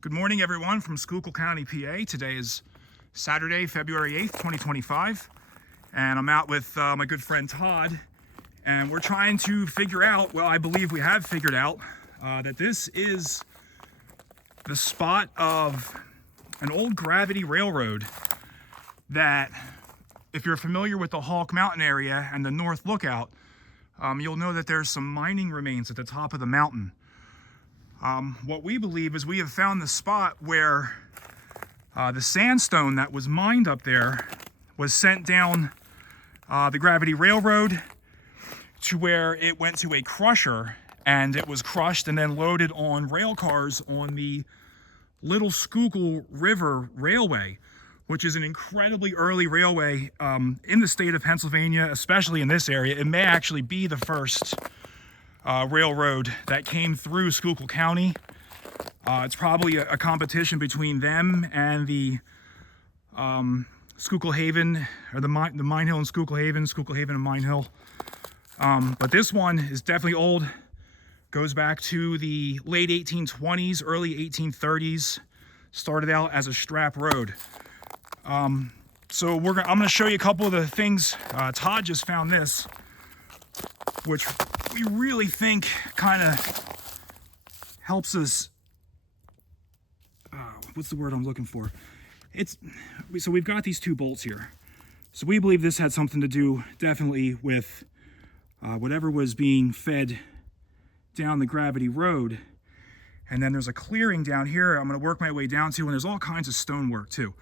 Good morning, everyone, from Schuylkill County, PA. Today is Saturday, February 8th, 2025, and I'm out with my good friend Todd, and we're trying to figure out, well, I believe we have figured out that this is the spot of an old gravity railroad that, if you're familiar with the Hawk Mountain area and the North Lookout, you'll know that there's some mining remains at the top of the mountain. What we believe is we have found the spot where the sandstone that was mined up there was sent down the gravity railroad to where it went to a crusher, and it was crushed and then loaded on rail cars on the Little Schuylkill River Railway, which is an incredibly early railway in the state of Pennsylvania, especially in this area. It may actually be the first railroad that came through Schuylkill County. It's probably a competition between them and the Schuylkill Haven, or the Mine Hill and Schuylkill Haven and Mine Hill. But this one is definitely old. Goes back to the late 1820s, early 1830s. Started out as a strap road. So I'm going to show you a couple of the things. Todd just found this, which we really think kind of helps us. What's the word I'm looking for? So we've got these two bolts here. So we believe this had something to do definitely with whatever was being fed down the gravity road. And then there's a clearing down here I'm going to work my way down to, and there's all kinds of stonework too.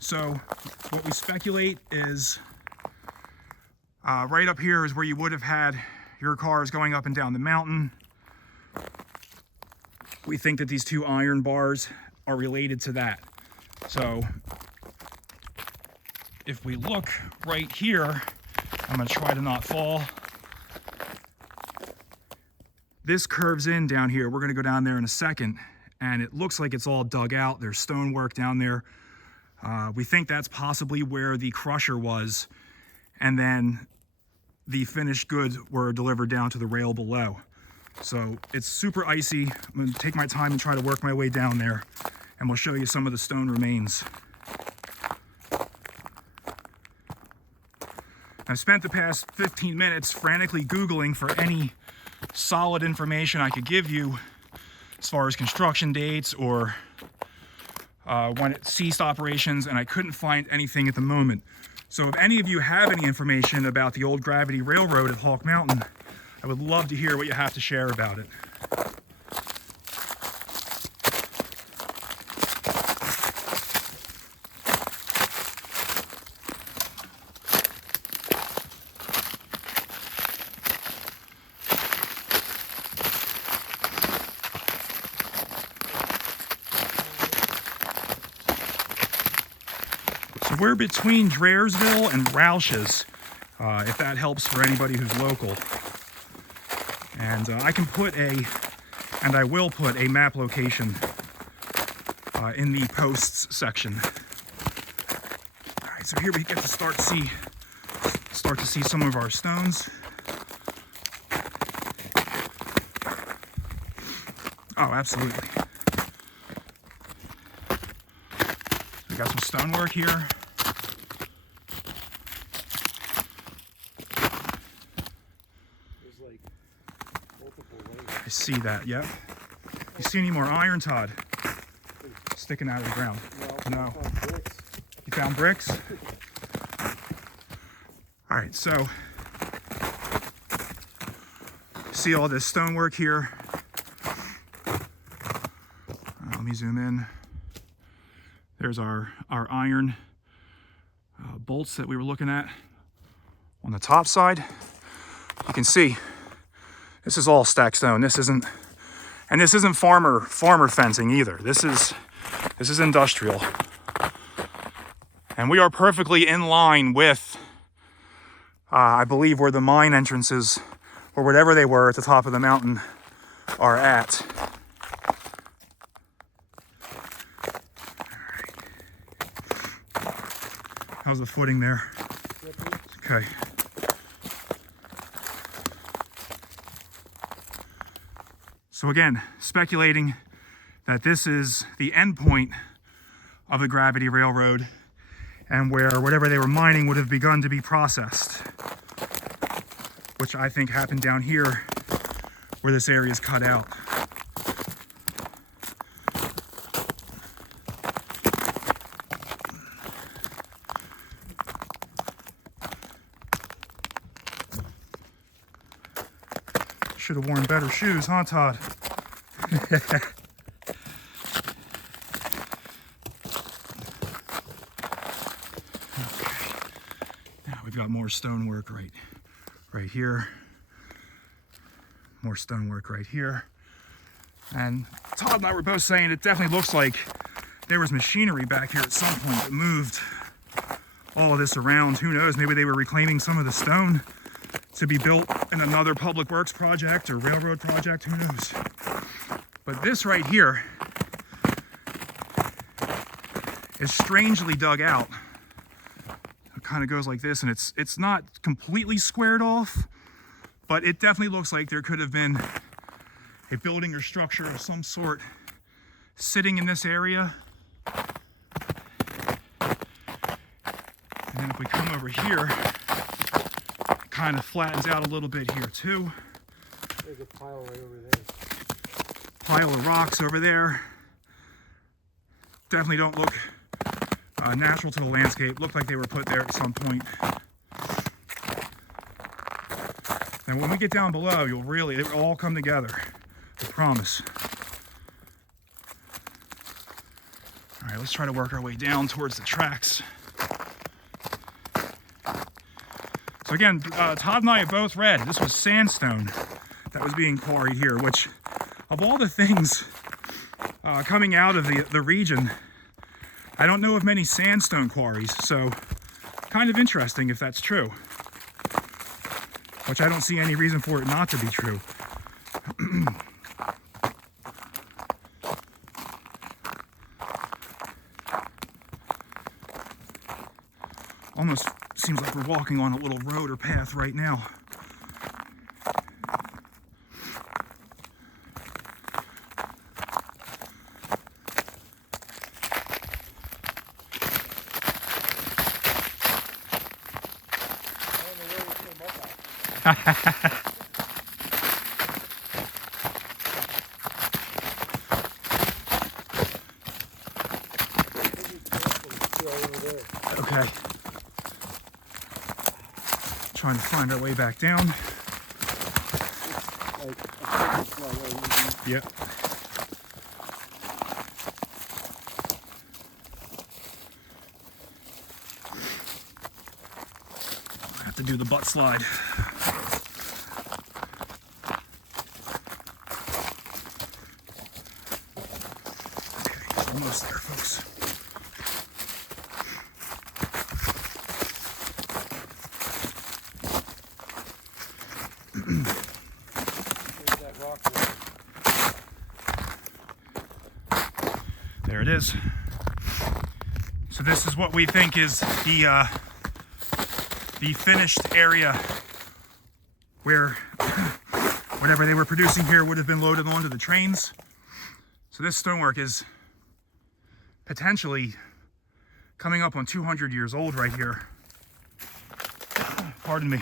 So what we speculate is right up here is where you would have had your cars going up and down the mountain. We think that these two iron bars are related to that. So if we look right here, I'm going to try to not fall. This curves in down here. We're going to go down there in a second, and it looks like it's all dug out. There's stonework down there. We think that's possibly where the crusher was, and then the finished goods were delivered down to the rail below. So it's super icy. I'm going to take my time and try to work my way down there, and we'll show you some of the stone remains. I've spent the past 15 minutes frantically Googling for any solid information I could give you as far as construction dates or when it ceased operations, and I couldn't find anything at the moment. So if any of you have any information about the old gravity railroad at Hawk Mountain, I would love to hear what you have to share about it. So we're between Drehersville and Roush's, if that helps for anybody who's local. And I can put and I will put a map location in the posts section. All right, so here we get to start to see some of our stones. Oh, absolutely. We got some stonework here. I see that, yeah. You see any more iron, Todd? Sticking out of the ground? No. You found bricks? All right, so see all this stonework here. Let me zoom in. There's our iron bolts that we were looking at on the top side. You can see this is all stacked stone. This isn't farmer fencing either. This is industrial. And we are perfectly in line with, I believe, where the mine entrances, or whatever they were at the top of the mountain, are at. How's the footing there? Okay. So again, speculating that this is the end point of the gravity railroad and where whatever they were mining would have begun to be processed, which I think happened down here where this area is cut out. Should have worn better shoes, huh, Todd? Okay. Now we've got more stonework right here. More stonework right here. And Todd and I were both saying it definitely looks like there was machinery back here at some point that moved all of this around. Who knows? Maybe they were reclaiming some of the stone to be built in another public works project or railroad project, who knows. But this right here is strangely dug out. It kind of goes like this, and it's not completely squared off, but it definitely looks like there could have been a building or structure of some sort sitting in this area. And then if we come over here, kind of flattens out a little bit here too. There's a pile right over there. Pile of rocks over there. Definitely don't look natural to the landscape. Look like they were put there at some point. And when we get down below, it will all come together. I promise. All right, let's try to work our way down towards the tracks. So again, Todd and I have both read this was sandstone that was being quarried here, which of all the things coming out of the region, I don't know of many sandstone quarries, so kind of interesting if that's true, which I don't see any reason for it not to be true. Almost seems like we're walking on a little road or path right now. Okay. Trying to find our way back down. Yep. I have to do the butt slide. Okay, almost there, folks. There it is. So this is what we think is the finished area where whatever they were producing here would have been loaded onto the trains. So this stonework is potentially coming up on 200 years old right here. Pardon me.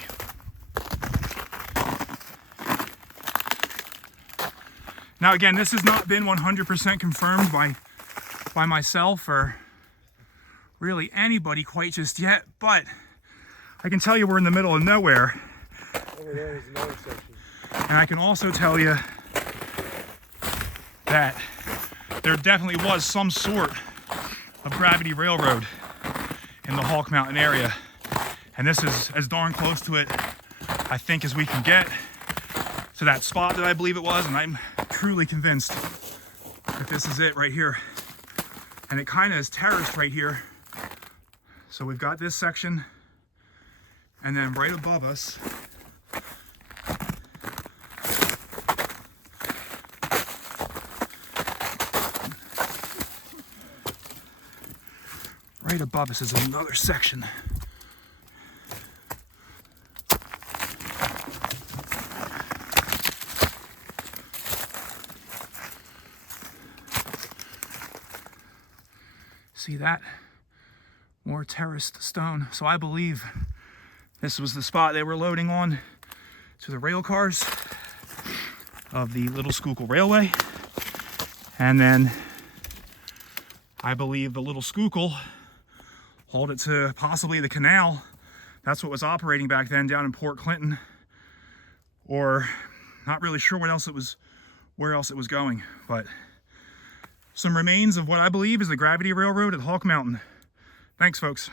Now again, this has not been 100% confirmed by myself or really anybody quite just yet, but I can tell you we're in the middle of nowhere. Over there is another section. And I can also tell you that there definitely was some sort of gravity railroad in the Hawk Mountain area. And this is as darn close to it, I think, as we can get to that spot that I believe it was, and I'm truly convinced that this is it right here. And it kind of is terraced right here. So we've got this section, and then right above us, is another section. See that? More terraced stone. So I believe this was the spot they were loading on to the rail cars of the Little Schuylkill Railway. And then I believe the Little Schuylkill hauled it to possibly the canal. That's what was operating back then down in Port Clinton. Or not really sure where else it was going, but some remains of what I believe is the Gravity Railroad at Hawk Mountain. Thanks, folks.